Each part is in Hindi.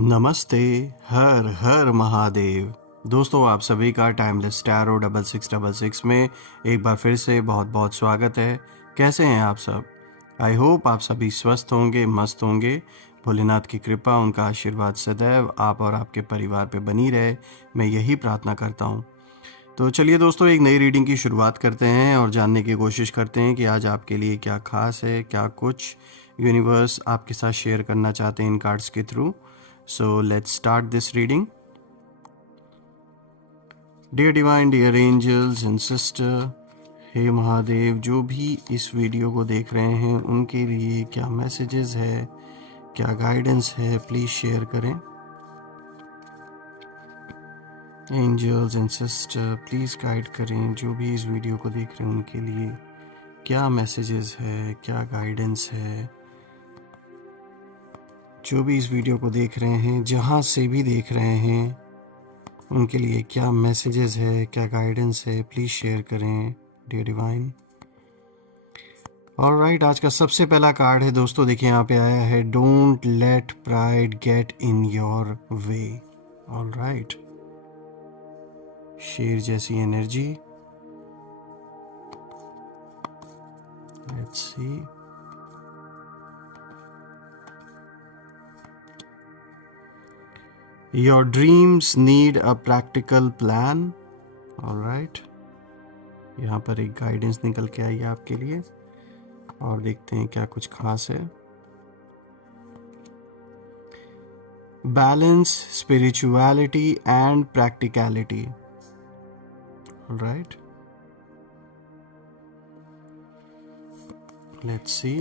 नमस्ते। हर हर महादेव। दोस्तों, आप सभी का टाइमलेस टैरो 6666 में एक बार फिर से बहुत बहुत स्वागत है। कैसे हैं आप सब? आई होप आप सभी स्वस्थ होंगे, मस्त होंगे। भोलेनाथ की कृपा, उनका आशीर्वाद सदैव आप और आपके परिवार पे बनी रहे, मैं यही प्रार्थना करता हूँ। तो चलिए दोस्तों, एक नई रीडिंग की शुरुआत करते हैं और जानने की कोशिश करते हैं कि आज आपके लिए क्या खास है, क्या कुछ यूनिवर्स आपके साथ शेयर करना चाहते हैं इन कार्ड्स के through. So let's start this reading. Dear Divine, dear angels and sister, हे महादेव, जो भी इस वीडियो को देख रहे हैं उनके लिए क्या मैसेजेस है, क्या गाइडेंस है, प्लीज़ शेयर करें। Angels and sister, please guide करें जो भी इस वीडियो को देख रहे हैं उनके लिए क्या मैसेजेस है, क्या गाइडेंस है। जो भी इस वीडियो को देख रहे हैं, जहाँ से भी देख रहे हैं, उनके लिए क्या मैसेजेस है, क्या गाइडेंस है, प्लीज़ शेयर करें डियर डिवाइन। ऑलराइट, आज का सबसे पहला कार्ड है दोस्तों, देखिए यहाँ पे आया है, don't let pride get in your way. Alright, शेर जैसी energy. Let's see. Your dreams need a practical plan. All right. यहाँ पर एक गाइडेंस निकल के आई है आपके लिए और देखते हैं क्या कुछ खास है। Balance spirituality and practicality. All right. Let's see.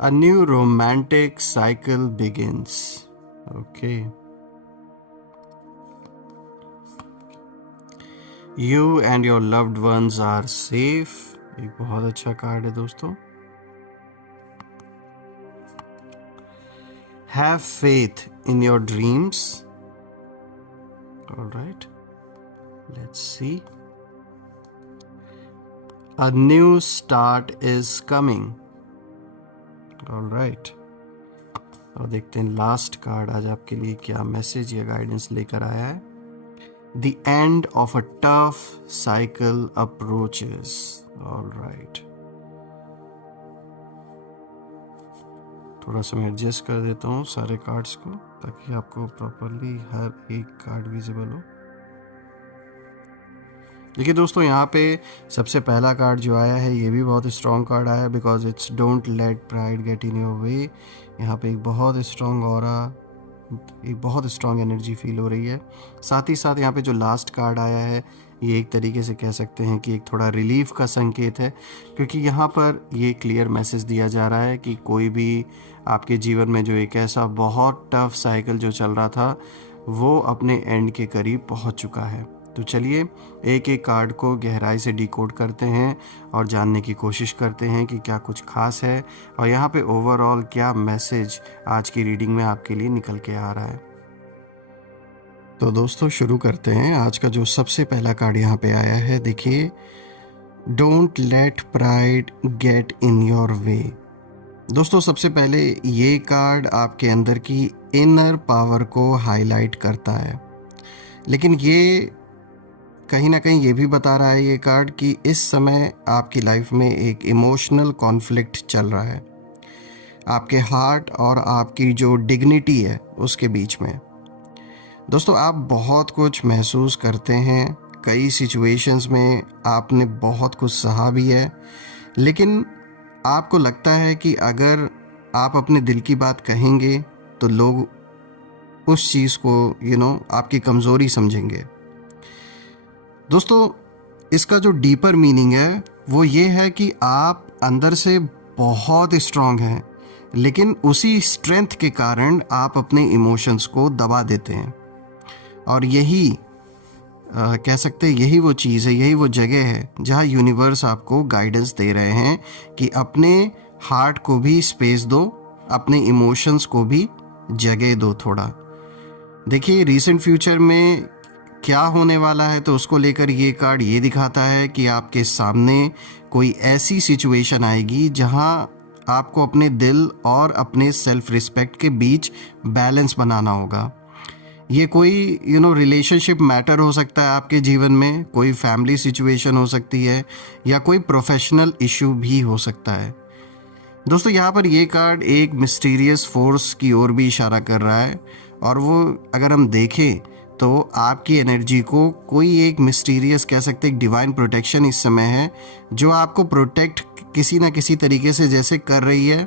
A new romantic cycle begins. Okay. You and your loved ones are safe. एक बहुत अच्छा कार्ड है दोस्तों। Have faith in your dreams. All right. Let's see. A new start is coming. All right. और देखते हैं लास्ट कार्ड आज आपके लिए क्या मैसेज या गाइडेंस लेकर आया है। The end of a tough cycle approaches. Alright, थोड़ा सा मैं एडजस्ट कर देता हूँ सारे कार्ड्स को ताकि आपको प्रॉपरली हर एक कार्ड विजिबल हो। देखिए दोस्तों, यहाँ पे सबसे पहला कार्ड जो आया है ये भी बहुत स्ट्रॉन्ग कार्ड आया है, because it's don't let pride get in your way. यहाँ पे एक बहुत स्ट्रॉन्ग ऑरा, एक बहुत स्ट्रॉन्ग एनर्जी फील हो रही है। साथ ही साथ यहाँ पे जो लास्ट कार्ड आया है ये एक तरीके से कह सकते हैं कि एक थोड़ा रिलीफ का संकेत है, क्योंकि यहाँ पर ये क्लियर मैसेज दिया जा रहा है कि कोई भी आपके जीवन में जो एक ऐसा बहुत टफ साइकिल जो चल रहा था वो अपने एंड के करीब पहुँच चुका है। तो चलिए एक एक कार्ड को गहराई से डिकोड करते हैं और जानने की कोशिश करते हैं कि क्या कुछ खास है और यहाँ पे ओवरऑल क्या मैसेज आज की रीडिंग में आपके लिए निकल के आ रहा है। तो दोस्तों शुरू करते हैं। आज का जो सबसे पहला कार्ड यहाँ पे आया है, देखिए, don't let pride get in your way. दोस्तों सबसे पहले ये कार्ड आपके अंदर की इनर पावर को हाईलाइट करता है, लेकिन ये कहीं ना कहीं ये भी बता रहा है ये कार्ड कि इस समय आपकी लाइफ में एक इमोशनल कॉन्फ्लिक्ट चल रहा है आपके हार्ट और आपकी जो डिग्निटी है उसके बीच में। दोस्तों आप बहुत कुछ महसूस करते हैं, कई सिचुएशंस में आपने बहुत कुछ सहा भी है, लेकिन आपको लगता है कि अगर आप अपने दिल की बात कहेंगे तो लोग उस चीज़ को आपकी कमज़ोरी समझेंगे। दोस्तों इसका जो डीपर मीनिंग है वो ये है कि आप अंदर से बहुत स्ट्रांग हैं, लेकिन उसी स्ट्रेंथ के कारण आप अपने इमोशंस को दबा देते हैं। और यही कह सकते हैं यही वो चीज़ है, यही वो जगह है जहाँ यूनिवर्स आपको गाइडेंस दे रहे हैं कि अपने हार्ट को भी स्पेस दो, अपने इमोशंस को भी जगह दो थोड़ा। देखिए रिसेंट फ्यूचर में क्या होने वाला है तो उसको लेकर ये कार्ड ये दिखाता है कि आपके सामने कोई ऐसी सिचुएशन आएगी जहां आपको अपने दिल और अपने सेल्फ रिस्पेक्ट के बीच बैलेंस बनाना होगा। ये कोई रिलेशनशिप मैटर हो सकता है आपके जीवन में, कोई फैमिली सिचुएशन हो सकती है, या कोई प्रोफेशनल इशू भी हो सकता है। दोस्तों यहाँ पर ये कार्ड एक मिस्टीरियस फोर्स की ओर भी इशारा कर रहा है, और वो अगर हम देखें तो आपकी एनर्जी को कोई एक मिस्टीरियस, कह सकते हैं, एक डिवाइन प्रोटेक्शन इस समय है, जो आपको प्रोटेक्ट किसी ना किसी तरीके से जैसे कर रही है।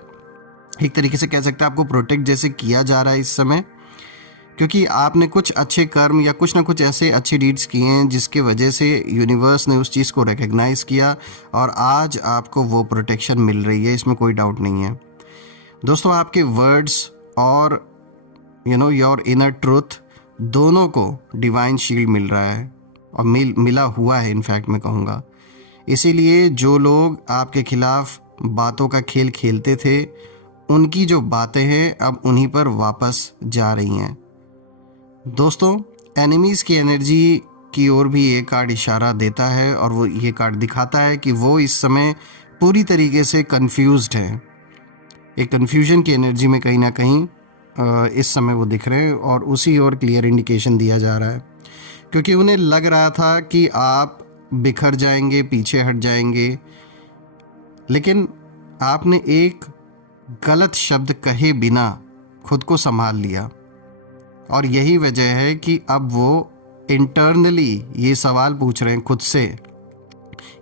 एक तरीके से कह सकते हैं आपको प्रोटेक्ट जैसे किया जा रहा है इस समय, क्योंकि आपने कुछ अच्छे कर्म या कुछ ना कुछ ऐसे अच्छे डीड्स किए हैं जिसके वजह से यूनिवर्स ने उस चीज़ को रिकग्नाइज़ किया, और आज आपको वो प्रोटेक्शन मिल रही है, इसमें कोई डाउट नहीं है। दोस्तों आपके वर्ड्स और योर इनर ट्रुथ दोनों को डिवाइन शील्ड मिल रहा है, और मिला हुआ है इनफैक्ट मैं कहूँगा। इसीलिए जो लोग आपके खिलाफ बातों का खेल खेलते थे, उनकी जो बातें हैं अब उन्हीं पर वापस जा रही हैं। दोस्तों एनिमीज़ की एनर्जी की ओर भी ये कार्ड इशारा देता है, और वो ये कार्ड दिखाता है कि वो इस समय पूरी तरीके से कंफ्यूज्ड है। एक कन्फ्यूजन की एनर्जी में कहीं ना कहीं इस समय वो दिख रहे हैं, और उसी ओर क्लियर इंडिकेशन दिया जा रहा है, क्योंकि उन्हें लग रहा था कि आप बिखर जाएंगे, पीछे हट जाएंगे, लेकिन आपने एक गलत शब्द कहे बिना खुद को संभाल लिया, और यही वजह है कि अब वो इंटरनली ये सवाल पूछ रहे हैं खुद से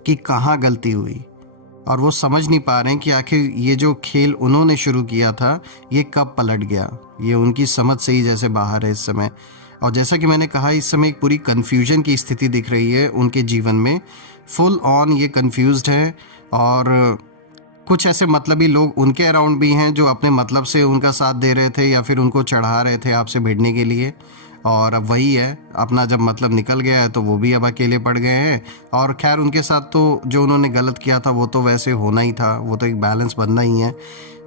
कि कहाँ गलती हुई, और वो समझ नहीं पा रहे हैं कि आखिर ये जो खेल उन्होंने शुरू किया था ये कब पलट गया। ये उनकी समझ से ही जैसे बाहर है इस समय, और जैसा कि मैंने कहा इस समय एक पूरी कन्फ्यूजन की स्थिति दिख रही है उनके जीवन में। फुल ऑन ये कन्फ्यूज्ड हैं, और कुछ ऐसे मतलबी लोग उनके अराउंड भी हैं जो अपने मतलब से उनका साथ दे रहे थे या फिर उनको चढ़ा रहे थे आपसे भिड़ने के लिए, और अब वही है, अपना जब मतलब निकल गया है तो वो भी अब अकेले पड़ गए हैं। और खैर उनके साथ तो जो उन्होंने गलत किया था वो तो वैसे होना ही था, वो तो एक बैलेंस बनना ही है।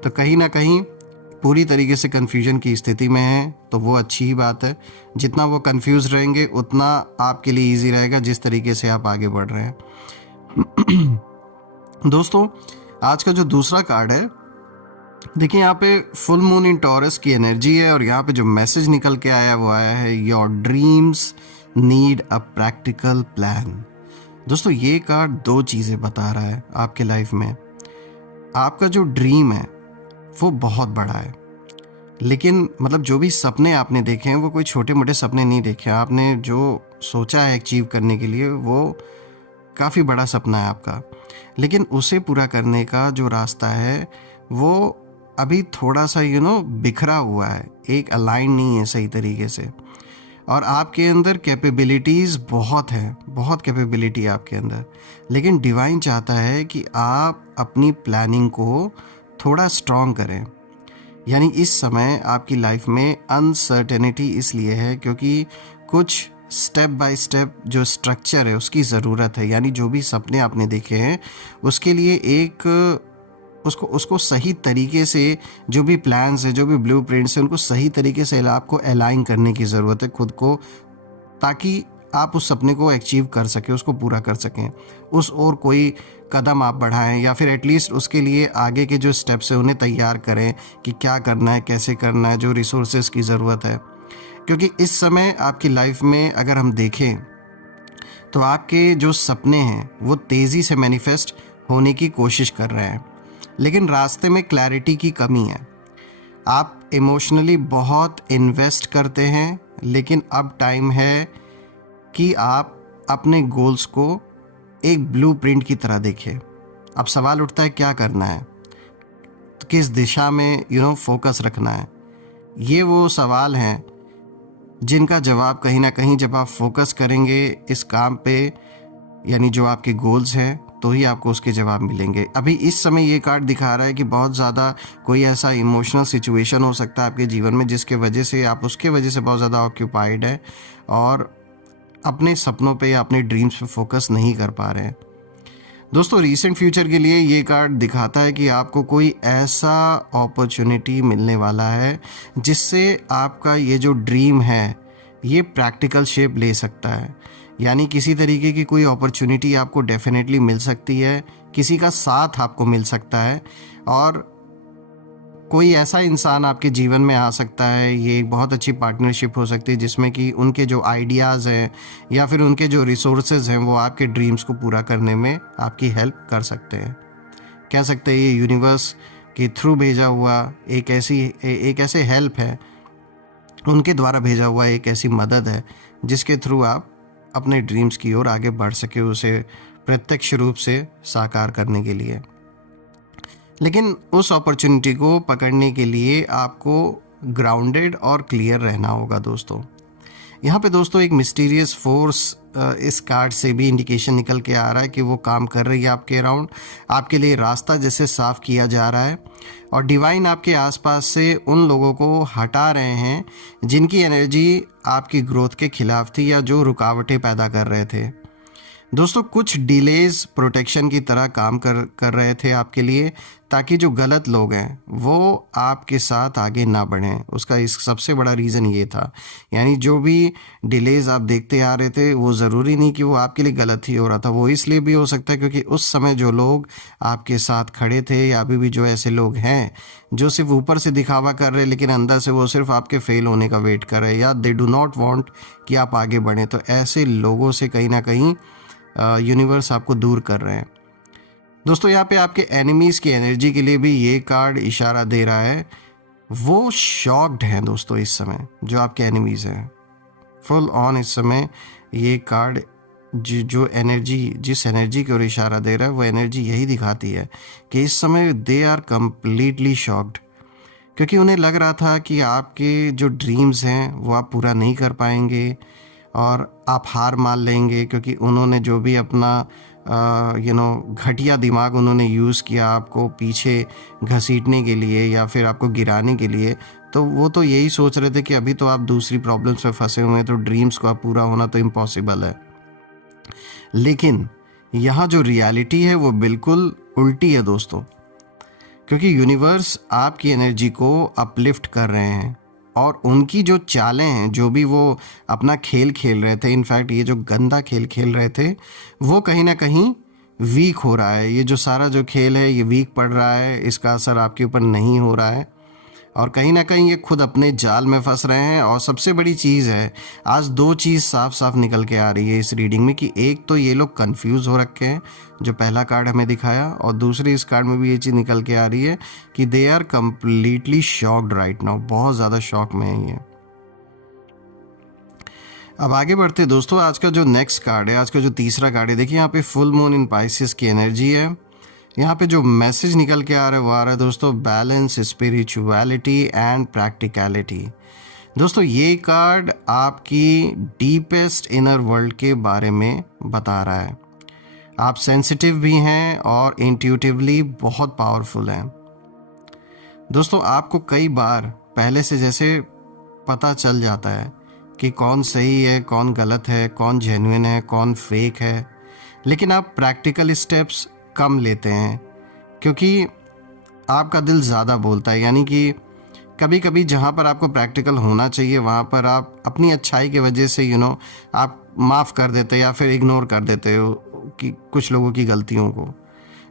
तो कहीं ना कहीं पूरी तरीके से कन्फ्यूजन की स्थिति में है, तो वो अच्छी ही बात है। जितना वो कन्फ्यूज रहेंगे उतना आपके लिए ईजी रहेगा जिस तरीके से आप आगे बढ़ रहे हैं। दोस्तों आज का जो दूसरा कार्ड है, देखिए यहाँ पे फुल मून इन टॉरस की एनर्जी है, और यहाँ पे जो मैसेज निकल के आया वो आया है, your dreams need a practical plan. दोस्तों ये कार्ड दो चीज़ें बता रहा है आपके लाइफ में। आपका जो ड्रीम है वो बहुत बड़ा है, लेकिन मतलब जो भी सपने आपने देखे हैं वो कोई छोटे मोटे सपने नहीं देखे। आपने जो सोचा है अचीव करने के लिए वो काफ़ी बड़ा सपना है आपका, लेकिन उसे पूरा करने का जो रास्ता है वो अभी थोड़ा सा बिखरा हुआ है, एक अलाइन नहीं है सही तरीके से। और आपके अंदर कैपेबिलिटीज़ बहुत है, बहुत कैपेबिलिटी है आपके अंदर, लेकिन डिवाइन चाहता है कि आप अपनी प्लानिंग को थोड़ा स्ट्रॉन्ग करें। यानी इस समय आपकी लाइफ में अनसर्टेनिटी इसलिए है क्योंकि कुछ स्टेप बाय स्टेप जो स्ट्रक्चर है उसकी ज़रूरत है। यानी जो भी सपने आपने देखे हैं उसके लिए एक उसको सही तरीके से, जो भी प्लान्स है, जो भी ब्लूप्रिंट्स हैं, उनको सही तरीके से आपको अलाइन करने की ज़रूरत है खुद को, ताकि आप उस सपने को अचीव कर सकें, उसको पूरा कर सकें। उस और कोई कदम आप बढ़ाएं, या फिर एटलीस्ट उसके लिए आगे के जो स्टेप्स हैं उन्हें तैयार करें कि क्या करना है, कैसे करना है, जो रिसोर्सेज की ज़रूरत है। क्योंकि इस समय आपकी लाइफ में अगर हम देखें तो आपके जो सपने हैं वो तेज़ी से मैनिफेस्ट होने की कोशिश कर रहे हैं, लेकिन रास्ते में क्लैरिटी की कमी है। आप इमोशनली बहुत इन्वेस्ट करते हैं, लेकिन अब टाइम है कि आप अपने गोल्स को एक ब्लूप्रिंट की तरह देखें। अब सवाल उठता है क्या करना है, तो किस दिशा में फोकस रखना है। ये वो सवाल हैं जिनका जवाब कहीं ना कहीं जब आप फोकस करेंगे इस काम पे, यानी जो आपके गोल्स हैं, तो ही आपको उसके जवाब मिलेंगे। अभी इस समय ये कार्ड दिखा रहा है कि बहुत ज़्यादा कोई ऐसा इमोशनल सिचुएशन हो सकता है आपके जीवन में जिसके वजह से आप उसके वजह से बहुत ज़्यादा ऑक्यूपाइड है और अपने सपनों पे या अपने ड्रीम्स पे फोकस नहीं कर पा रहे हैं। दोस्तों रीसेंट फ्यूचर के लिए ये कार्ड दिखाता है कि आपको कोई ऐसा अपॉर्चुनिटी मिलने वाला है जिससे आपका ये जो ड्रीम है ये प्रैक्टिकल शेप ले सकता है। यानी किसी तरीके की कोई अपॉर्चुनिटी आपको डेफिनेटली मिल सकती है, किसी का साथ आपको मिल सकता है, और कोई ऐसा इंसान आपके जीवन में आ सकता है, ये एक बहुत अच्छी पार्टनरशिप हो सकती है जिसमें कि उनके जो आइडियाज़ हैं या फिर उनके जो रिसोर्सेज हैं वो आपके ड्रीम्स को पूरा करने में आपकी हेल्प कर सकते हैं। कह सकते हैं ये यूनिवर्स के थ्रू भेजा हुआ एक ऐसे हेल्प है, उनके द्वारा भेजा हुआ एक ऐसी मदद है जिसके थ्रू आप अपने ड्रीम्स की ओर आगे बढ़ सके, उसे प्रत्यक्ष रूप से साकार करने के लिए। लेकिन उस अपॉर्चुनिटी को पकड़ने के लिए आपको ग्राउंडेड और क्लियर रहना होगा दोस्तों। यहाँ पे दोस्तों एक मिस्टीरियस फोर्स इस कार्ड से भी इंडिकेशन निकल के आ रहा है कि वो काम कर रही है आपके अराउंड, आपके लिए रास्ता जैसे साफ किया जा रहा है और डिवाइन आपके आसपास से उन लोगों को हटा रहे हैं जिनकी एनर्जी आपकी ग्रोथ के खिलाफ थी या जो रुकावटें पैदा कर रहे थे। दोस्तों कुछ डिलेज प्रोटेक्शन की तरह काम कर रहे थे आपके लिए, ताकि जो गलत लोग हैं वो आपके साथ आगे ना बढ़ें। उसका इस सबसे बड़ा रीज़न ये था, यानी जो भी डिलेज आप देखते आ रहे थे वो ज़रूरी नहीं कि वो आपके लिए गलत ही हो रहा था, वो इसलिए भी हो सकता है क्योंकि उस समय जो लोग आपके साथ खड़े थे या अभी भी जो ऐसे लोग हैं जो सिर्फ ऊपर से दिखावा कर रहे हैं लेकिन अंदर से वो सिर्फ आपके फेल होने का वेट कर रहे हैं या दे डू नॉट वांट कि आप आगे बढ़ें, तो ऐसे लोगों से कहीं ना कहीं यूनिवर्स आपको दूर कर रहे हैं। दोस्तों यहाँ पे आपके एनिमीज़ की एनर्जी के लिए भी ये कार्ड इशारा दे रहा है, वो शॉक्ड हैं दोस्तों इस समय, जो आपके एनिमीज़ हैं फुल ऑन इस समय ये कार्ड जिस एनर्जी की ओर इशारा दे रहा है वो एनर्जी यही दिखाती है कि इस समय दे आर कम्प्लीटली शॉक्ड, क्योंकि उन्हें लग रहा था कि आपके जो ड्रीम्स हैं वो आप पूरा नहीं कर पाएंगे और आप हार मान लेंगे, क्योंकि उन्होंने जो भी अपना घटिया दिमाग उन्होंने यूज़ किया आपको पीछे घसीटने के लिए या फिर आपको गिराने के लिए, तो वो तो यही सोच रहे थे कि अभी तो आप दूसरी प्रॉब्लम्स में फंसे हुए हैं तो ड्रीम्स को आप पूरा होना तो इम्पॉसिबल है। लेकिन यहाँ जो रियलिटी है वो बिल्कुल उल्टी है दोस्तों, क्योंकि यूनिवर्स आपकी एनर्जी को अपलिफ्ट कर रहे हैं और उनकी जो चालें हैं, जो भी वो अपना खेल खेल रहे थे, इनफैक्ट ये जो गंदा खेल खेल रहे थे वो कहीं ना कहीं वीक हो रहा है। ये जो सारा जो खेल है ये वीक पड़ रहा है, इसका असर आपके ऊपर नहीं हो रहा है और कहीं ना कहीं ये खुद अपने जाल में फंस रहे हैं। और सबसे बड़ी चीज़ है, आज दो चीज़ साफ साफ निकल के आ रही है इस रीडिंग में कि एक तो ये लोग कंफ्यूज हो रखे हैं, जो पहला कार्ड हमें दिखाया, और दूसरी इस कार्ड में भी ये चीज़ निकल के आ रही है कि they are completely shocked right now, बहुत ज़्यादा शॉक में है ये। अब आगे बढ़ते दोस्तों, आज का जो नेक्स्ट कार्ड है, आज का जो तीसरा कार्ड है, देखिए यहाँ पे फुल मून इन पाइसेस की एनर्जी है। यहाँ पे जो मैसेज निकल के आ रहा है वो आ रहा है दोस्तों, बैलेंस, स्पिरिचुअलिटी एंड प्रैक्टिकलिटी। दोस्तों ये कार्ड आपकी डीपेस्ट इनर वर्ल्ड के बारे में बता रहा है। आप सेंसिटिव भी हैं और इंट्यूटिवली बहुत पावरफुल हैं। दोस्तों आपको कई बार पहले से जैसे पता चल जाता है कि कौन सही है, कौन गलत है, कौन जेन्युइन है, कौन फेक है, लेकिन आप प्रैक्टिकल स्टेप्स कम लेते हैं क्योंकि आपका दिल ज़्यादा बोलता है। यानी कि कभी कभी जहाँ पर आपको प्रैक्टिकल होना चाहिए वहाँ पर आप अपनी अच्छाई की वजह से आप माफ़ कर देते हो या फिर इग्नोर कर देते हो कि कुछ लोगों की गलतियों को।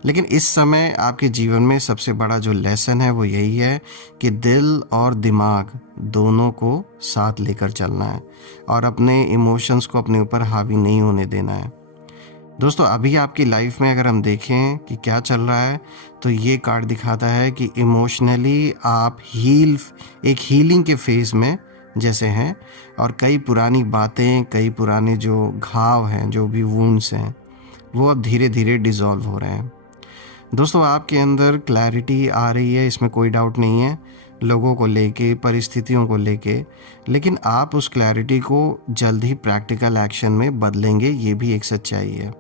लेकिन इस समय आपके जीवन में सबसे बड़ा जो लेसन है वो यही है कि दिल और दिमाग दोनों को साथ लेकर चलना है और अपने इमोशंस को अपने ऊपर हावी नहीं होने देना है। दोस्तों अभी आपकी लाइफ में अगर हम देखें कि क्या चल रहा है तो ये कार्ड दिखाता है कि इमोशनली आप एक हीलिंग के फेज़ में जैसे हैं और कई पुरानी बातें, कई पुराने जो घाव हैं, जो भी वुंड्स हैं, वो अब धीरे धीरे डिज़ोल्व हो रहे हैं। दोस्तों आपके अंदर क्लैरिटी आ रही है, इसमें कोई डाउट नहीं है, लोगों को लेके, परिस्थितियों को लेके, लेकिन आप उस क्लैरिटी को जल्द ही प्रैक्टिकल एक्शन में बदलेंगे, ये भी एक सच्चाई है।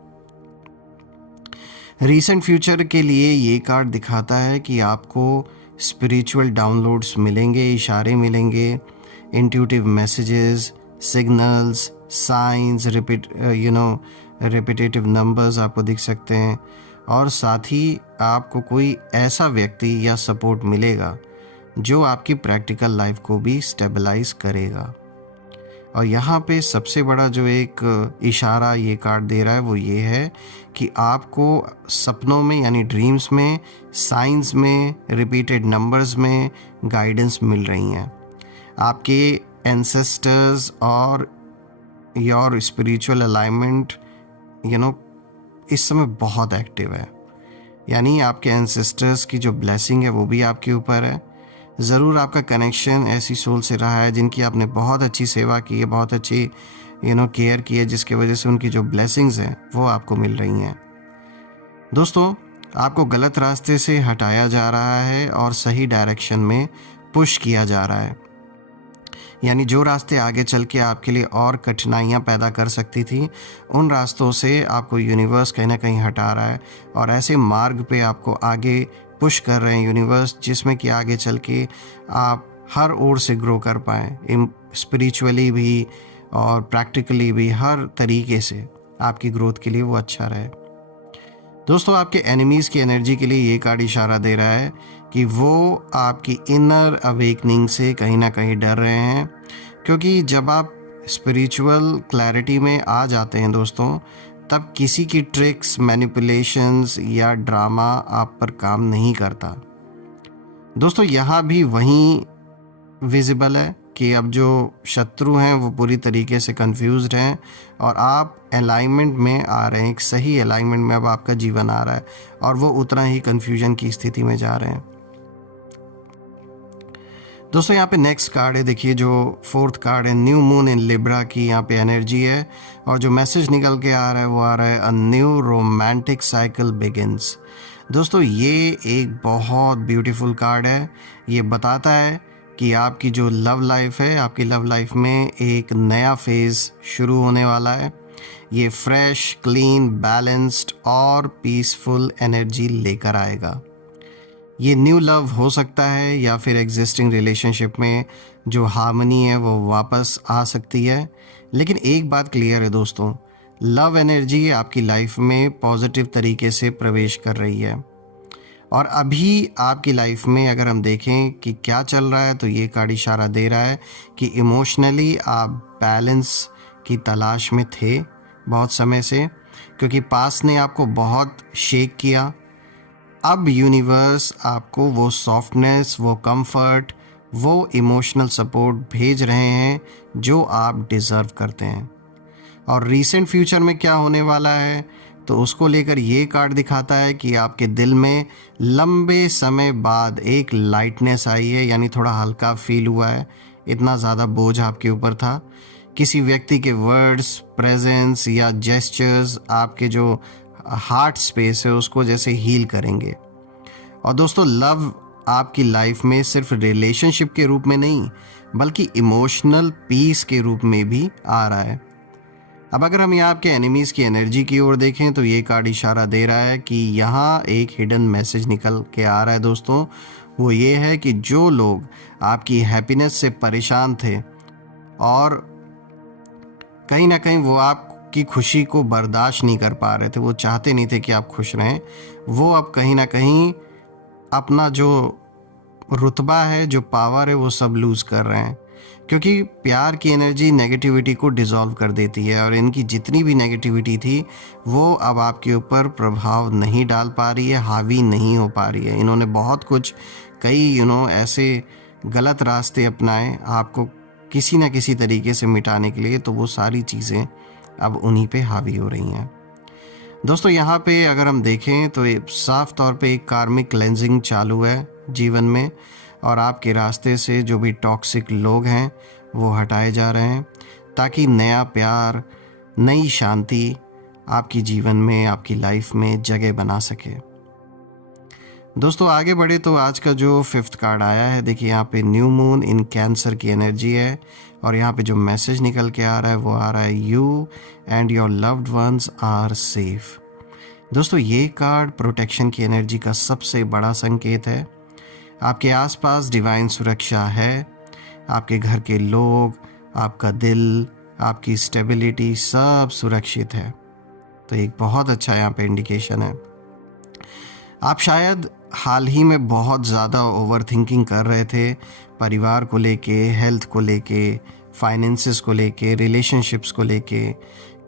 रीसेंट फ्यूचर के लिए ये कार्ड दिखाता है कि आपको स्पिरिचुअल डाउनलोड्स मिलेंगे, इशारे मिलेंगे, intuitive messages, signals, science, repetitive numbers आपको दिख सकते हैं और साथ ही आपको कोई ऐसा व्यक्ति या सपोर्ट मिलेगा जो आपकी प्रैक्टिकल लाइफ को भी स्टेबलाइज करेगा। और यहाँ पे सबसे बड़ा जो एक इशारा ये कार्ड दे रहा है वो ये है कि आपको सपनों में यानी ड्रीम्स में, साइंस में, रिपीटेड नंबर्स में गाइडेंस मिल रही हैं। आपके एंसेस्टर्स और योर स्पिरिचुअल अलाइनमेंट इस समय बहुत एक्टिव है। यानी आपके एंसेस्टर्स की जो ब्लेसिंग है वो भी आपके ऊपर है। ज़रूर आपका कनेक्शन ऐसी सोल से रहा है जिनकी आपने बहुत अच्छी सेवा की है, बहुत अच्छी केयर की है, जिसकी वजह से उनकी जो ब्लेसिंग्स हैं वो आपको मिल रही हैं। दोस्तों, आपको गलत रास्ते से हटाया जा रहा है और सही डायरेक्शन में पुश किया जा रहा है। यानी जो रास्ते आगे चल के आपके लिए और कठिनाइयाँ पैदा कर सकती थी, उन रास्तों से आपको यूनिवर्स कहीं ना कहीं हटा रहा है और ऐसे मार्ग पे आपको आगे पुश कर रहे हैं यूनिवर्स, जिसमें कि आगे चल के आप हर ओर से ग्रो कर पाएँ, स्पिरिचुअली भी और प्रैक्टिकली भी, हर तरीके से आपकी ग्रोथ के लिए वो अच्छा रहे। दोस्तों, आपके एनिमीज़ की एनर्जी के लिए ये कार्ड इशारा दे रहा है कि वो आपकी इनर अवेकनिंग से कहीं ना कहीं डर रहे हैं, क्योंकि जब आप स्पिरिचुअल क्लैरिटी में आ जाते हैं दोस्तों, तब किसी की ट्रिक्स, मैनिपुलेशंस या ड्रामा आप पर काम नहीं करता। दोस्तों, यहाँ भी वहीं विजिबल है कि अब जो शत्रु हैं वो पूरी तरीके से कंफ्यूज्ड हैं और आप अलाइनमेंट में आ रहे हैं, एक सही अलाइनमेंट में अब आपका जीवन आ रहा है और वो उतना ही कंफ्यूजन की स्थिति में जा रहे हैं। दोस्तों, यहाँ पे नेक्स्ट कार्ड है, देखिए जो फोर्थ कार्ड है, न्यू मून इन लिब्रा की यहाँ पे एनर्जी है और जो मैसेज निकल के आ रहा है वो आ रहा है, a new romantic cycle begins. दोस्तों, ये एक बहुत ब्यूटीफुल कार्ड है। ये बताता है कि आपकी जो लव लाइफ है, आपकी लव लाइफ में एक नया फेज़ शुरू होने वाला है। ये फ्रेश, क्लीन, बैलेंस्ड और पीसफुल एनर्जी लेकर आएगा। ये न्यू लव हो सकता है या फिर एग्जिस्टिंग रिलेशनशिप में जो हार्मनी है वो वापस आ सकती है। लेकिन एक बात क्लियर है दोस्तों, लव एनर्जी आपकी लाइफ में पॉजिटिव तरीके से प्रवेश कर रही है और अभी आपकी लाइफ में अगर हम देखें कि क्या चल रहा है, तो ये कार्ड इशारा दे रहा है कि इमोशनली आप बैलेंस की तलाश में थे बहुत समय से, क्योंकि पास्ट ने आपको बहुत शेक किया। अब यूनिवर्स आपको वो सॉफ्टनेस, वो कंफर्ट, वो इमोशनल सपोर्ट भेज रहे हैं जो आप डिज़र्व करते हैं। और रीसेंट फ्यूचर में क्या होने वाला है, तो उसको लेकर ये कार्ड दिखाता है कि आपके दिल में लंबे समय बाद एक लाइटनेस आई है, यानी थोड़ा हल्का फील हुआ है। इतना ज़्यादा बोझ आपके ऊपर था। किसी व्यक्ति के वर्ड्स, प्रेजेंस या जेस्चर्स आपके जो हार्ट स्पेस है उसको जैसे हील करेंगे। और दोस्तों, लव आपकी लाइफ में सिर्फ रिलेशनशिप के रूप में नहीं, बल्कि इमोशनल पीस के रूप में भी आ रहा है। अब अगर हम यहाँ आपके एनिमीज़ की एनर्जी की ओर देखें, तो ये कार्ड इशारा दे रहा है कि यहाँ एक हिडन मैसेज निकल के आ रहा है दोस्तों। वो ये है कि जो लोग आपकी हैप्पीनेस से परेशान थे और कहीं ना कहीं वो आपकी खुशी को बर्दाश्त नहीं कर पा रहे थे, वो चाहते नहीं थे कि आप खुश रहें, वो अब कहीं ना कहीं अपना जो रुतबा है, जो पावर है, वो सब लूज़ कर रहे हैं। क्योंकि प्यार की एनर्जी नेगेटिविटी को डिसॉल्व कर देती है और इनकी जितनी भी नेगेटिविटी थी वो अब आपके ऊपर प्रभाव नहीं डाल पा रही है, हावी नहीं हो पा रही है। इन्होंने बहुत कुछ, कई ऐसे गलत रास्ते अपनाए आपको किसी न किसी तरीके से मिटाने के लिए, तो वो सारी चीज़ें अब उन्हीं पे हावी हो रही हैं। दोस्तों, यहाँ पे अगर हम देखें तो साफ तौर पे एक कार्मिक क्लेंजिंग चालू है जीवन में और आपके रास्ते से जो भी टॉक्सिक लोग हैं वो हटाए जा रहे हैं, ताकि नया प्यार, नई शांति आपकी जीवन में, आपकी लाइफ में जगह बना सके। दोस्तों, आगे बढ़े तो आज का जो फिफ्थ कार्ड आया है, देखिए यहाँ पे न्यू मून इन कैंसर की एनर्जी है और यहाँ पे जो मैसेज निकल के आ रहा है वो आ रहा है, you and your loved ones are safe. दोस्तों, ये कार्ड प्रोटेक्शन की एनर्जी का सबसे बड़ा संकेत है। आपके आसपास डिवाइन सुरक्षा है, आपके घर के लोग, आपका दिल, आपकी स्टेबिलिटी सब सुरक्षित है। तो एक बहुत अच्छा यहाँ पे इंडिकेशन है। आप शायद हाल ही में बहुत ज़्यादा ओवर थिंकिंग कर रहे थे, परिवार को लेके, हेल्थ को लेके, फाइनेंसेस को लेके, रिलेशनशिप्स को लेके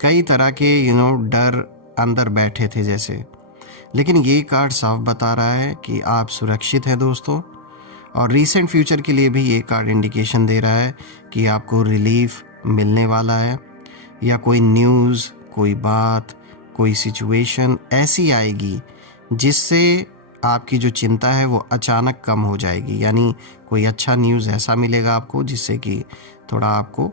कई तरह के डर अंदर बैठे थे जैसे। लेकिन ये कार्ड साफ बता रहा है कि आप सुरक्षित हैं दोस्तों। और रीसेंट फ्यूचर के लिए भी ये कार्ड इंडिकेशन दे रहा है कि आपको रिलीफ मिलने वाला है, या कोई न्यूज़, कोई बात, कोई सिचुएशन ऐसी आएगी जिससे आपकी जो चिंता है वो अचानक कम हो जाएगी। यानी कोई अच्छा न्यूज़ ऐसा मिलेगा आपको जिससे कि थोड़ा आपको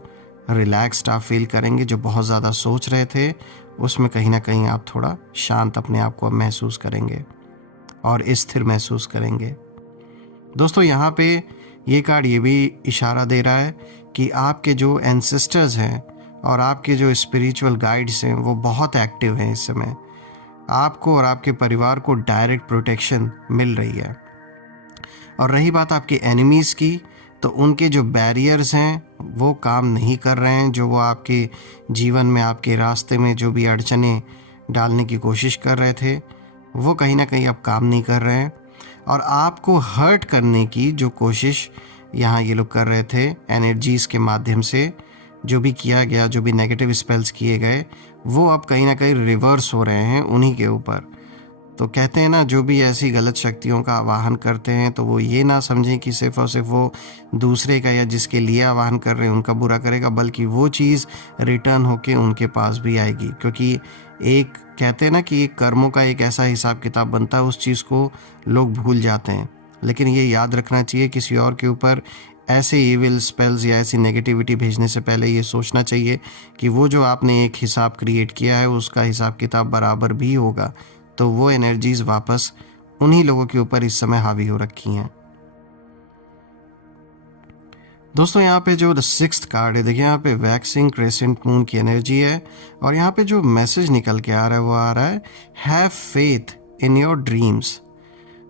रिलैक्स्ड आप फील करेंगे। जो बहुत ज़्यादा सोच रहे थे उसमें कहीं ना कहीं आप थोड़ा शांत अपने आप को महसूस करेंगे और स्थिर महसूस करेंगे। दोस्तों यहाँ पे ये कार्ड ये भी इशारा दे रहा है कि आपके जो एंसेस्टर्स हैं और आपके जो स्पिरिचुअल गाइड्स हैं वो बहुत एक्टिव हैं इस समय। आपको और आपके परिवार को डायरेक्ट प्रोटेक्शन मिल रही है। और रही बात आपके एनिमीज़ की, तो उनके जो बैरियर्स हैं वो काम नहीं कर रहे हैं। जो वो आपके जीवन में, आपके रास्ते में जो भी अड़चनें डालने की कोशिश कर रहे थे वो कहीं ना कहीं अब काम नहीं कर रहे हैं। और आपको हर्ट करने की जो कोशिश यहाँ ये लोग कर रहे थे एनर्जीज़ के माध्यम से, जो भी किया गया, जो भी नेगेटिव स्पेल्स किए गए, वो अब कहीं ना कहीं रिवर्स हो रहे हैं उन्हीं के ऊपर। तो कहते हैं ना, जो भी ऐसी गलत शक्तियों का आवाहन करते हैं तो वो ये ना समझें कि सिर्फ और सिर्फ वो दूसरे का या जिसके लिए आवाहन कर रहे हैं उनका बुरा करेगा, बल्कि वो चीज़ रिटर्न होके उनके पास भी आएगी। क्योंकि एक कहते हैं ना कि एक कर्मों का एक ऐसा हिसाब किताब बनता है, उस चीज़ को लोग भूल जाते हैं। लेकिन ये याद रखना चाहिए, किसी और के ऊपर ऐसे इविल स्पेल्स या ऐसी नेगेटिविटी भेजने से पहले ये सोचना चाहिए कि वो जो आपने एक हिसाब क्रिएट किया है उसका हिसाब किताब बराबर भी होगा। तो वो एनर्जीज वापस उन्हीं लोगों के ऊपर इस समय हावी हो रखी हैं। दोस्तों यहाँ पे जो 6th कार्ड है, देखिए यहाँ पे वैक्सिंग क्रेसेंट मून की एनर्जी है। और यहाँ पे जो मैसेज निकल के आ रहा है वो आ रहा है, have faith in your dreams.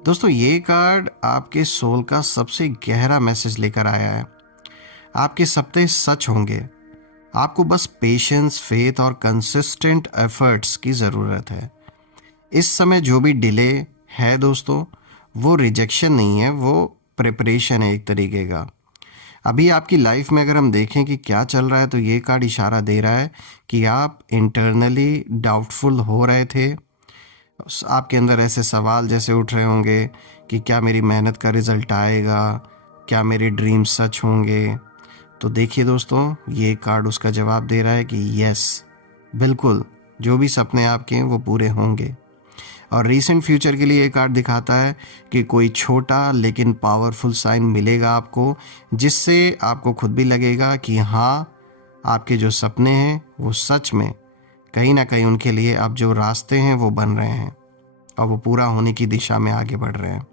दोस्तों ये कार्ड आपके सोल का सबसे गहरा मैसेज लेकर आया है। आपके सपने सच होंगे। आपको बस पेशेंस, फेथ और कंसिस्टेंट एफर्ट्स की ज़रूरत है। इस समय जो भी डिले है दोस्तों, वो रिजेक्शन नहीं है, वो प्रिपरेशन है एक तरीके का। अभी आपकी लाइफ में अगर हम देखें कि क्या चल रहा है, तो ये कार्ड इशारा दे रहा है कि आप इंटरनली डाउटफुल हो रहे थे। आपके अंदर ऐसे सवाल जैसे उठ रहे होंगे कि क्या मेरी मेहनत का रिज़ल्ट आएगा, क्या मेरे ड्रीम्स सच होंगे। तो देखिए दोस्तों, ये कार्ड उसका जवाब दे रहा है कि यस, बिल्कुल जो भी सपने आपके हैं वो पूरे होंगे। और रीसेंट फ्यूचर के लिए ये कार्ड दिखाता है कि कोई छोटा लेकिन पावरफुल साइन मिलेगा आपको, जिससे आपको खुद भी लगेगा कि हाँ, आपके जो सपने हैं वो सच में कहीं ना कहीं उनके लिए अब जो रास्ते हैं वो बन रहे हैं और वो पूरा होने की दिशा में आगे बढ़ रहे हैं।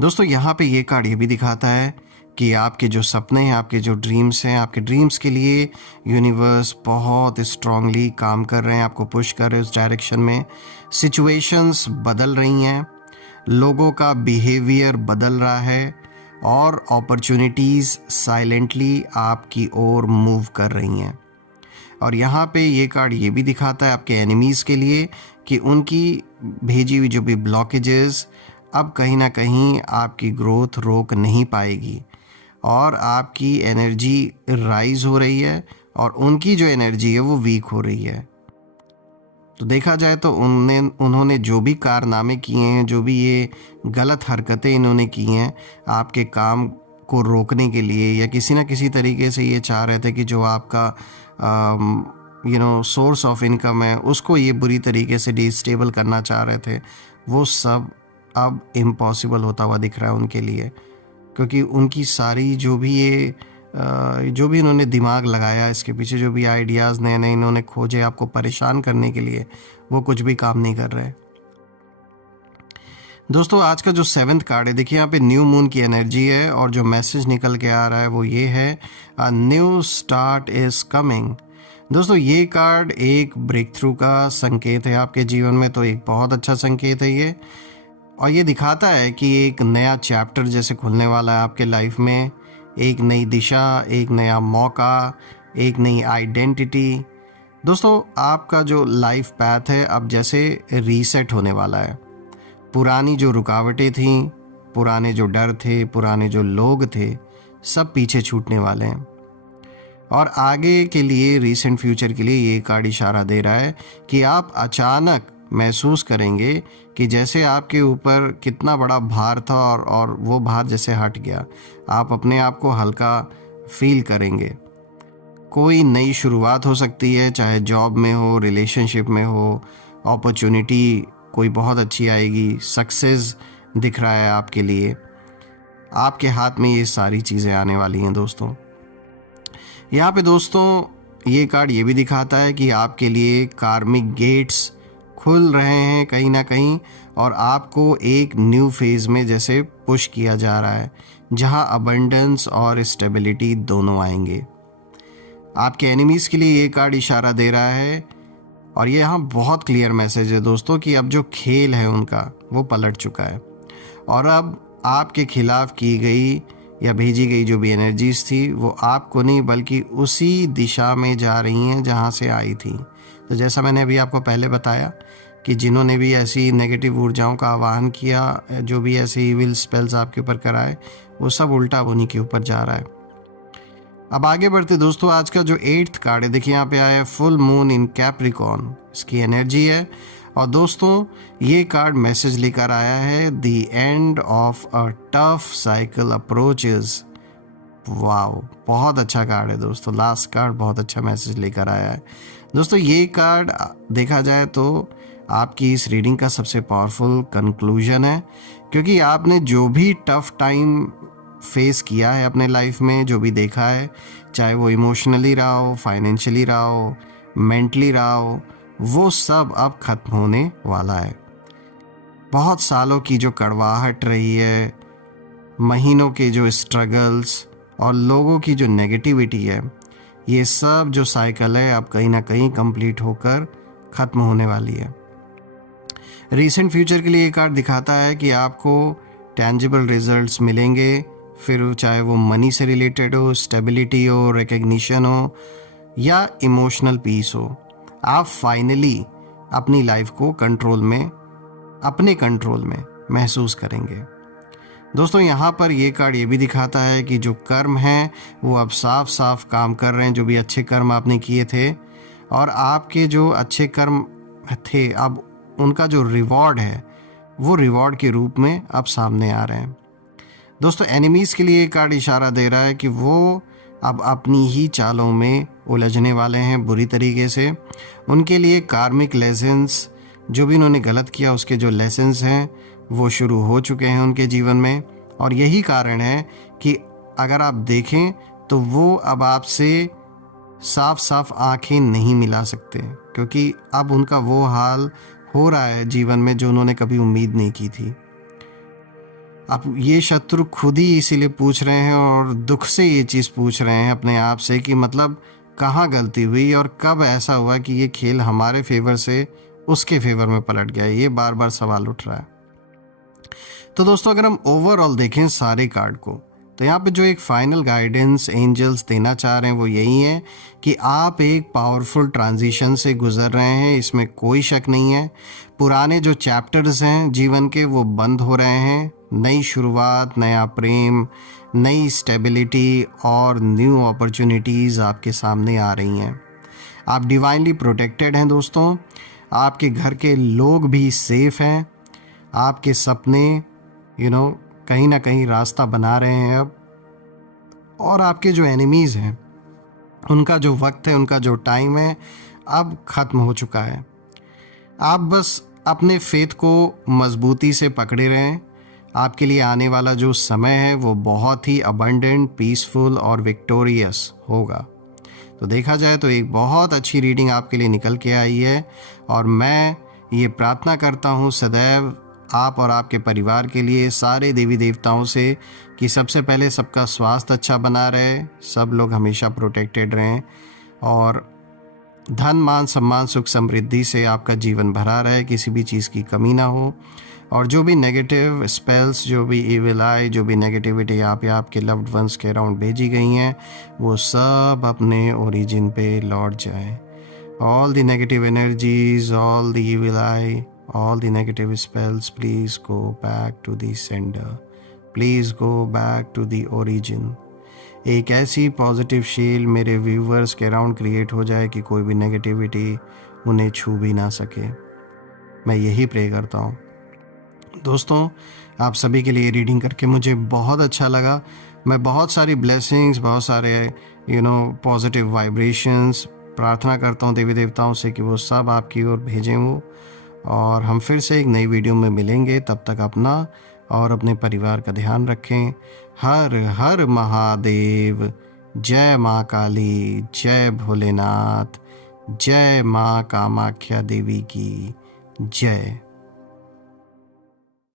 दोस्तों यहाँ पे ये कार्ड ये भी दिखाता है कि आपके जो सपने हैं, आपके जो ड्रीम्स हैं, आपके ड्रीम्स के लिए यूनिवर्स बहुत स्ट्रांगली काम कर रहे हैं, आपको पुश कर रहे हैं उस डायरेक्शन में। सिचुएशंस बदल रही हैं, लोगों का बिहेवियर बदल रहा है और अपॉर्चुनिटीज़ साइलेंटली आपकी ओर मूव कर रही हैं। और यहाँ पे ये कार्ड ये भी दिखाता है आपके एनिमीज़ के लिए कि उनकी भेजी हुई जो भी ब्लॉकेजेस अब कहीं ना कहीं आपकी ग्रोथ रोक नहीं पाएगी और आपकी एनर्जी राइज हो रही है और उनकी जो एनर्जी है वो वीक हो रही है। तो देखा जाए तो उन्होंने जो भी कारनामे किए हैं, जो भी ये गलत हरकतें इन्होंने की हैं आपके काम को रोकने के लिए, या किसी ना किसी तरीके से ये चाह रहे थे कि जो आपका सोर्स ऑफ इनकम है उसको ये बुरी तरीके से डिस्टेबल करना चाह रहे थे, वो सब अब इम्पॉसिबल होता हुआ दिख रहा है उनके लिए। क्योंकि उनकी सारी जो भी इन्होंने दिमाग लगाया, इसके पीछे जो भी आइडियाज़ नए नए इन्होंने खोजे आपको परेशान करने के लिए, वो कुछ भी काम नहीं कर रहे। दोस्तों आज का जो 7th कार्ड है, देखिए यहाँ पे न्यू मून की एनर्जी है और जो मैसेज निकल के आ रहा है वो ये है, a new start is coming. दोस्तों ये कार्ड एक ब्रेक थ्रू का संकेत है आपके जीवन में, तो एक बहुत अच्छा संकेत है ये। और ये दिखाता है कि एक नया चैप्टर जैसे खुलने वाला है आपके लाइफ में, एक नई दिशा, एक नया मौका, एक नई आइडेंटिटी। दोस्तों आपका जो लाइफ पैथ है अब जैसे रीसेट होने वाला है। पुरानी जो रुकावटें थीं, पुराने जो डर थे, पुराने जो लोग थे, सब पीछे छूटने वाले हैं। और आगे के लिए, रीसेंट फ्यूचर के लिए ये कार्ड इशारा दे रहा है कि आप अचानक महसूस करेंगे कि जैसे आपके ऊपर कितना बड़ा भार था और वो भार जैसे हट गया। आप अपने आप को हल्का फील करेंगे। कोई नई शुरुआत हो सकती है, चाहे जॉब में हो, रिलेशनशिप में हो, अपॉर्चुनिटी कोई बहुत अच्छी आएगी, सक्सेस दिख रहा है आपके लिए। आपके हाथ में ये सारी चीज़ें आने वाली हैं दोस्तों। यहाँ पे दोस्तों ये कार्ड ये भी दिखाता है कि आपके लिए कार्मिक गेट्स खुल रहे हैं कहीं ना कहीं, और आपको एक न्यू फेज में जैसे पुश किया जा रहा है, जहाँ अबंडेंस और स्टेबिलिटी दोनों आएंगे। आपके एनिमीज़ के लिए ये कार्ड इशारा दे रहा है, और ये यहाँ बहुत क्लियर मैसेज है दोस्तों कि अब जो खेल है उनका वो पलट चुका है, और अब आपके खिलाफ की गई या भेजी गई जो भी एनर्जीज थी वो आपको नहीं बल्कि उसी दिशा में जा रही हैं जहाँ से आई थी। तो जैसा मैंने अभी आपको पहले बताया कि जिन्होंने भी ऐसी नेगेटिव ऊर्जाओं का आवाहन किया, जो भी ऐसे इविल स्पेल्स आपके ऊपर कराए, वो सब उल्टा उन्हीं के ऊपर जा रहा है। अब आगे बढ़ते दोस्तों, आज का जो 8th कार्ड है, देखिए यहाँ पे आया है फुल मून इन कैप्रिकॉर्न, इसकी एनर्जी है। और दोस्तों ये कार्ड मैसेज लेकर आया है the end of a tough cycle approaches. Wow, बहुत अच्छा कार्ड है दोस्तों। लास्ट कार्ड बहुत अच्छा मैसेज लेकर आया है दोस्तों। ये कार्ड देखा जाए तो आपकी इस रीडिंग का सबसे पावरफुल कंक्लूजन है, क्योंकि आपने जो भी टफ टाइम फेस किया है अपने लाइफ में, जो भी देखा है, चाहे वो इमोशनली रहा हो, फाइनेंशियली रहा हो, मेंटली रहा हो, वो सब अब खत्म होने वाला है। बहुत सालों की जो कड़वाहट रही है, महीनों के जो स्ट्रगल्स और लोगों की जो नेगेटिविटी है, ये सब जो साइकिल है अब कहीं ना कहीं कंप्लीट होकर ख़त्म होने वाली है। रीसेंट फ्यूचर के लिए ये कार्ड दिखाता है कि आपको टेंजिबल रिजल्ट्स मिलेंगे, फिर चाहे वो मनी से रिलेटेड हो, स्टेबिलिटी हो, रिकग्निशन हो या इमोशनल पीस हो। आप फाइनली अपनी लाइफ को कंट्रोल में, अपने कंट्रोल में महसूस करेंगे। दोस्तों यहाँ पर ये कार्ड ये भी दिखाता है कि जो कर्म हैं वो अब साफ साफ काम कर रहे हैं। जो भी अच्छे कर्म आपने किए थे और आपके जो अच्छे कर्म थे, अब उनका जो रिवॉर्ड है वो रिवॉर्ड के रूप में अब सामने आ रहे हैं। दोस्तों एनिमीज़ के लिए ये कार्ड इशारा दे रहा है कि वो अब अपनी ही चालों में उलझने वाले हैं बुरी तरीके से। उनके लिए कार्मिक लेसन्स, जो भी उन्होंने गलत किया उसके जो लेसन्स हैं वो शुरू हो चुके हैं उनके जीवन में। और यही कारण है कि अगर आप देखें तो वो अब आपसे साफ साफ आंखें नहीं मिला सकते, क्योंकि अब उनका वो हाल हो रहा है जीवन में जो उन्होंने कभी उम्मीद नहीं की थी। अब ये शत्रु खुद ही इसीलिए पूछ रहे हैं और दुख से ये चीज़ पूछ रहे हैं अपने आप से कि मतलब कहाँ गलती हुई और कब ऐसा हुआ कि ये खेल हमारे फेवर से उसके फेवर में पलट गया। ये बार बार सवाल उठ रहा है। तो दोस्तों अगर हम ओवरऑल देखें सारे कार्ड को, तो यहाँ पे जो एक फाइनल गाइडेंस एंजल्स देना चाह रहे हैं वो यही है कि आप एक पावरफुल ट्रांजिशन से गुजर रहे हैं, इसमें कोई शक नहीं है। पुराने जो चैप्टर्स हैं जीवन के वो बंद हो रहे हैं, नई शुरुआत, नया प्रेम, नई स्टेबिलिटी और न्यू अपॉर्चुनिटीज़ आपके सामने आ रही हैं। आप डिवाइनली प्रोटेक्टेड हैं दोस्तों। आपके घर के लोग भी सेफ हैं। आपके सपने कहीं ना कहीं रास्ता बना रहे हैं अब। और आपके जो एनिमीज़ हैं उनका जो वक्त है, उनका जो टाइम है अब ख़त्म हो चुका है। आप बस अपने फेथ को मजबूती से पकड़े रहें। आपके लिए आने वाला जो समय है वो बहुत ही अबंडेंट, पीसफुल और विक्टोरियस होगा। तो देखा जाए तो एक बहुत अच्छी रीडिंग आपके लिए निकल के आई है, और मैं ये प्रार्थना करता हूँ सदैव आप और आपके परिवार के लिए सारे देवी देवताओं से कि सबसे पहले सबका स्वास्थ्य अच्छा बना रहे, सब लोग हमेशा प्रोटेक्टेड रहें, और धन, मान, सम्मान, सुख, समृद्धि से आपका जीवन भरा रहे, किसी भी चीज़ की कमी ना हो। और जो भी नेगेटिव स्पेल्स, जो भी इविल आई, जो भी नेगेटिविटी आप या आपके लव्ड वंस के अराउंड भेजी गई हैं, वो सब अपने ओरिजिन पे लौट जाए। All the negative energies, all the evil I, all the negative spells, please go back to the sender. Please go back to the origin. एक ऐसी पॉजिटिव शील्ड मेरे व्यूवर्स के अराउंड क्रिएट हो जाए कि कोई भी नेगेटिविटी उन्हें छू भी ना सके। मैं यही प्रे करता हूँ। दोस्तों, आप सभी के लिए रीडिंग करके मुझे बहुत अच्छा लगा। मैं बहुत सारी ब्लेसिंग्स, बहुत सारे पॉजिटिव वाइब्रेशंस प्रार्थना करता हूँ देवी देवताओं से कि वो सब आपकी ओर भेजें वो। और हम फिर से एक नई वीडियो में मिलेंगे। तब तक अपना और अपने परिवार का ध्यान रखें। हर हर महादेव। जय माँ काली, जय भोलेनाथ, जय माँ कामाख्या देवी की जय।